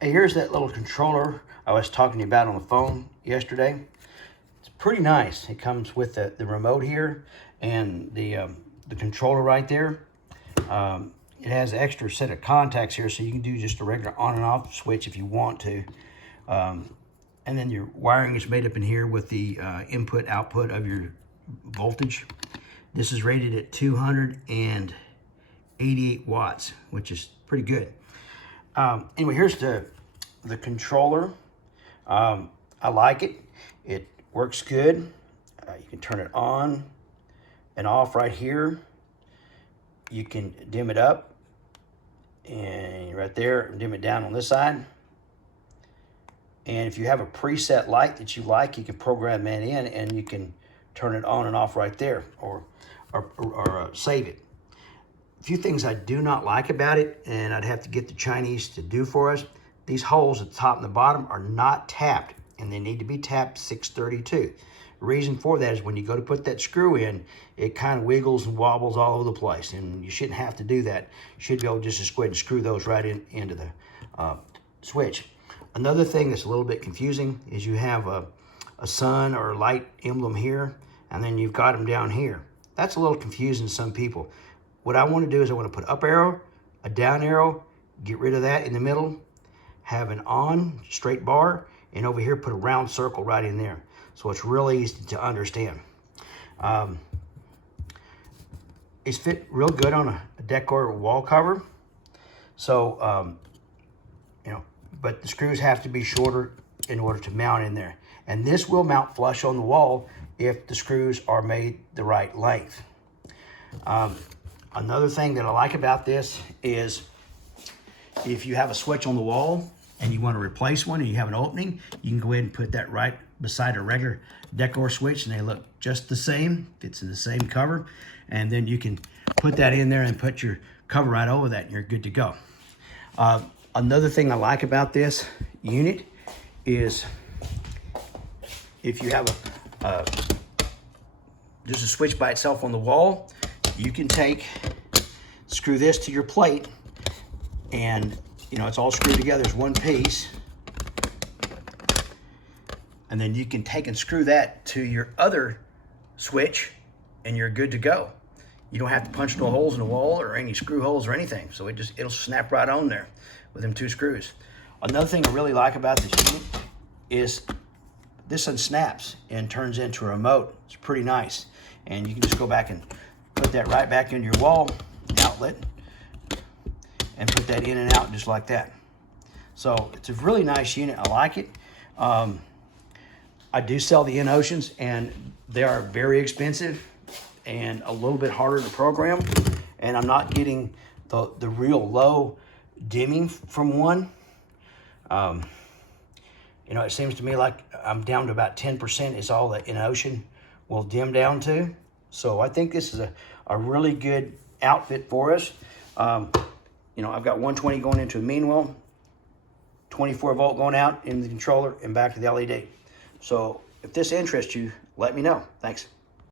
Hey, here's that little controller I was talking to you about on the phone yesterday. It's pretty nice. It comes with the remote here and the controller right there. It has an extra set of contacts here, so you can do just a regular on and off switch if you want to. And then your wiring is made up in here with the input output of your voltage. This is rated at 288 watts, which is pretty good. Anyway, here's the controller. I like it. It works good. You can turn it on and off right here. You can dim it up and right there, dim it down on this side. And if you have a preset light that you like, you can program that in and you can turn it on and off right there, or save it. A few things I do not like about it, and I'd have to get the Chinese to do for us. These holes at the top and the bottom are not tapped, and they need to be tapped 632. The reason for that is when you go to put that screw in, it kind of wiggles and wobbles all over the place, and you shouldn't have to do that. You should be able just to go ahead and screw those right into the switch. Another thing that's a little bit confusing is you have a sun or a light emblem here, and then you've got them down here. That's a little confusing to some people. What I want to do is I want to put up arrow, a down arrow, get rid of that in the middle, have an on straight bar, and over here put a round circle right in there. So it's really easy to understand. It's fit real good on a decor wall cover. So, but the screws have to be shorter in order to mount in there. And this will mount flush on the wall if the screws are made the right length. Another thing that I like about this is if you have a switch on the wall and you want to replace one and you have an opening, you can go ahead and put that right beside a regular decor switch and they look just the same, fits in the same cover. And then you can put that in there and put your cover right over that and you're good to go. Another thing I like about this unit is if you have just a switch by itself on the wall, you can screw this to your plate and it's all screwed together as one piece. And then you can take and screw that to your other switch and you're good to go. You don't have to punch no holes in the wall or any screw holes or anything. So it'll snap right on there with them two screws. Another thing I really like about this unit is this one snaps and turns into a remote. It's pretty nice. And you can just go back and put that right back into your wall outlet and put that in and out just like that. So it's a really nice unit. I like it. I do sell the InOceans and they are very expensive and a little bit harder to program. And I'm not getting the real low dimming from one. It seems to me like I'm down to about 10% is all that InOcean will dim down to. So I think this is a really good outfit for us. I've got 120 going into a Meanwell, 24 volt going out in the controller and back to the LED. So if this interests you, let me know. Thanks.